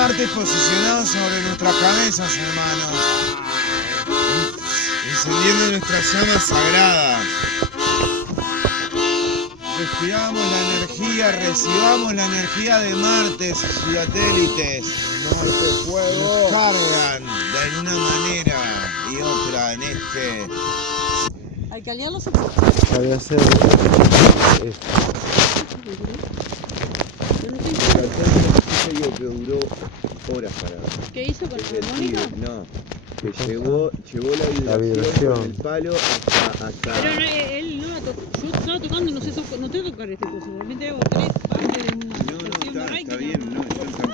Marte posicionado sobre nuestras cabezas, hermano. Encendiendo nuestras llamas sagradas. Respiramos la energía, recibamos la energía de Marte y sus satélites. Marte, fuego. Nos cargan de una manera y otra en este. Hay que aliarlos. Para hacer esto. Que duró horas para ver. ¿Qué hizo con Desde la el armónica? tiro, no, que llevó la vibración con el palo hasta Pero no, él no la tocó. Yo estaba tocando, no sé tocar este coso. Realmente hago 3 partes de una no, canción de está Reiki. bien, no, yo